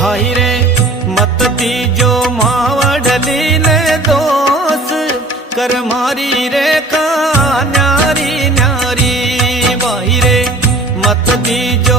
भाई रे मत दीजो मावड़ली ने दोष कर मारी रे का न्यारी न्यारी। भाई रे मत दीजो